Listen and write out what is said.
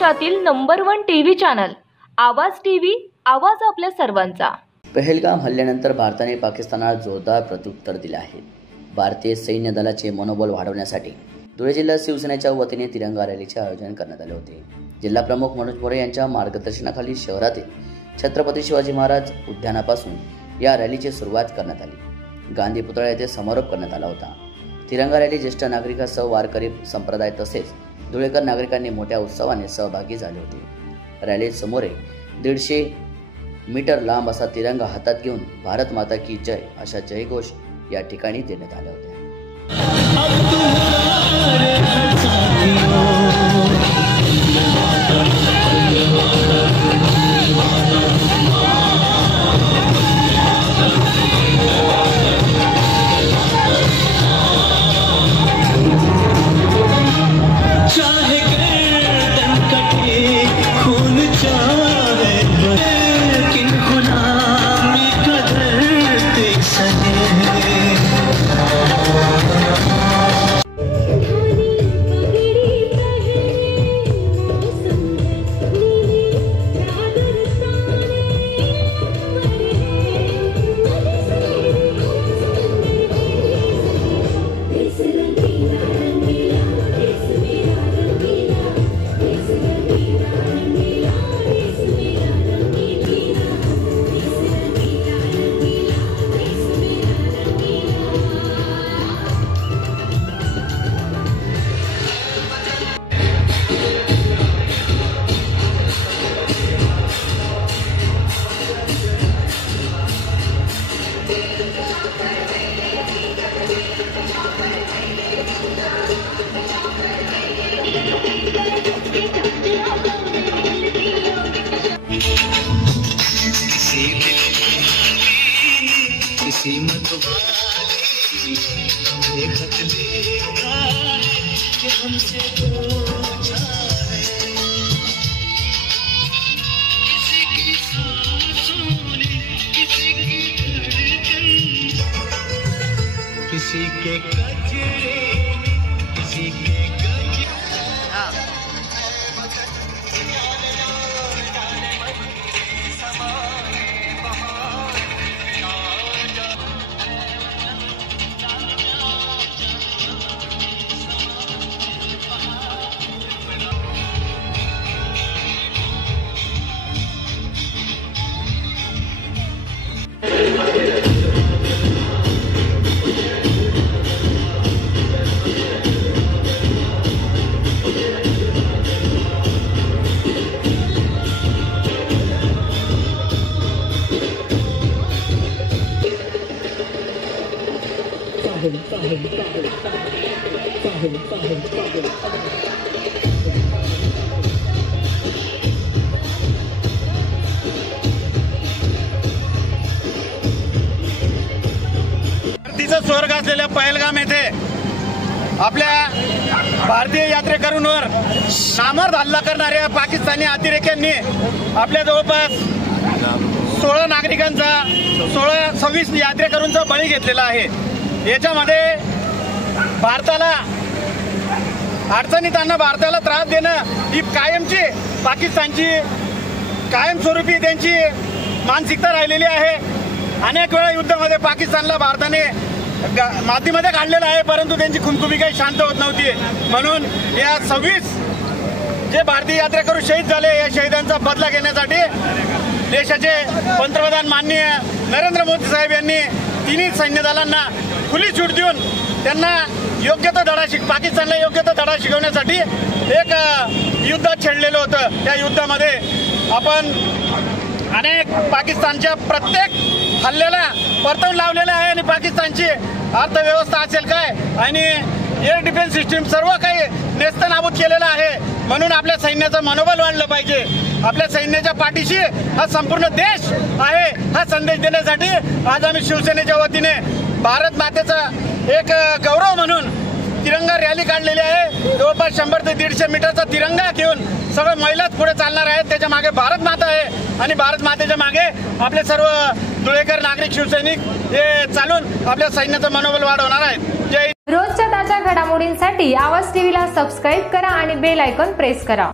महाराष्ट्रातील number 1 TV channel आवाज TV, आवाज आपल्या सर्वांचा। पहलगाम हल्ल्यानंतर भारताने पाकिस्तानाला जोरदार प्रत्युत्तर दिले आहे। भारतीय सैन्य दलाचे मनोबल वाढवण्यासाठी धुळे जिल्हा शिवसेनेच्या वतीने तिरंगा रॅलीचे आयोजन करण्यात आले होते। जिल्हा प्रमुख मनोज बोरे यांच्या मार्गदर्शनाखाली शहरातील छत्रपती शिवाजी महाराज उद्यानापासून या रॅलीची सुरुवात करण्यात आली। गांधी पुतळा येथे समारोप करण्यात आला होता। तिरंगा रॅली ज्येष्ठ नागरिकांसह वारकरी संप्रदाय तसेच धुळेकर नागरिकांनी मोठ्या उत्सवाने सहभागी झाले होते। रॅलीत समोर 150 मीटर लांब असा तिरंगा हातात घेऊन भारत माता की जय अशा जयघोष या ठिकाणी देण्यात आले होते। किसी मतवाली खत लिखा है कि हमसे पूछा है, किसी की सांसों ने किसी की धड़कन, किसी के कचरे किसी के गजरे। भारतीचं स्वर्ग असलेल्या पहलगाम येथे आपल्या भारतीय यात्रेकरूंवर नामर्द हल्ला करणाऱ्या पाकिस्तानी अतिरेक्यांनी आपल्या जवळपास 16 नागरिकांचा 26 यात्रेकरूंचा बळी घेतलेला आहे। याच्यामध्ये भारताला अडचणीत आणणं, भारताला त्रास देणं ही कायमची पाकिस्तानची कायमस्वरूपी त्यांची मानसिकता राहिलेली आहे। अनेक वेळा युद्धामध्ये पाकिस्तानला भारताने मातीमध्ये काढलेलं आहे, परंतु त्यांची खुमखुमी काही शांत होत नव्हती। म्हणून या 26 जे भारतीय यात्रेकरू शहीद झाले या शहीदांचा बदला घेण्यासाठी देशाचे पंतप्रधान माननीय नरेंद्र मोदी साहेब यांनी तिन्ही सैन्य दलांना खुली सूट देऊन त्यांना योग्य तो धडा पाकिस्तानला योग्य तो धडा शिकवण्यासाठी एक युद्ध छेडलेलं होतं। त्या युद्धामध्ये आपण अनेक पाकिस्तानच्या प्रत्येक हल्ल्याला परतवून लावलेलं आहे आणि पाकिस्तानची अर्थव्यवस्था असेल काय आणि एअर डिफेन्स सिस्टीम सर्व काही नेस्तनाबूत केलेलं आहे। म्हणून आपल्या सैन्याचं मनोबल वाढलं पाहिजे। आपल्या सैन्याच्या पाठीशी हा संपूर्ण देश आहे हा संदेश देण्यासाठी आज आम्ही शिवसेनेच्या वतीने भारत मातेचा एक गौरव म्हणून तिरंगा रॅली काढलेली आहे। जवळपास 100 ते 150 मीटरचा तिरंगा घेऊन सगळे महिलाच पुढे चालणार आहेत। त्याच्या मागे भारत माता आहे आणि भारत मातेच्या मागे आपले सर्व धुळेकर नागरिक शिवसैनिक हे चालून आपल्या सैन्याचं मनोबल वाढवणार आहेत। जय। रोजच्या ताज्या घडामोडींसाठी आवाज टीव्हीला सबस्क्राइब करा आणि बेल आयकॉन प्रेस करा।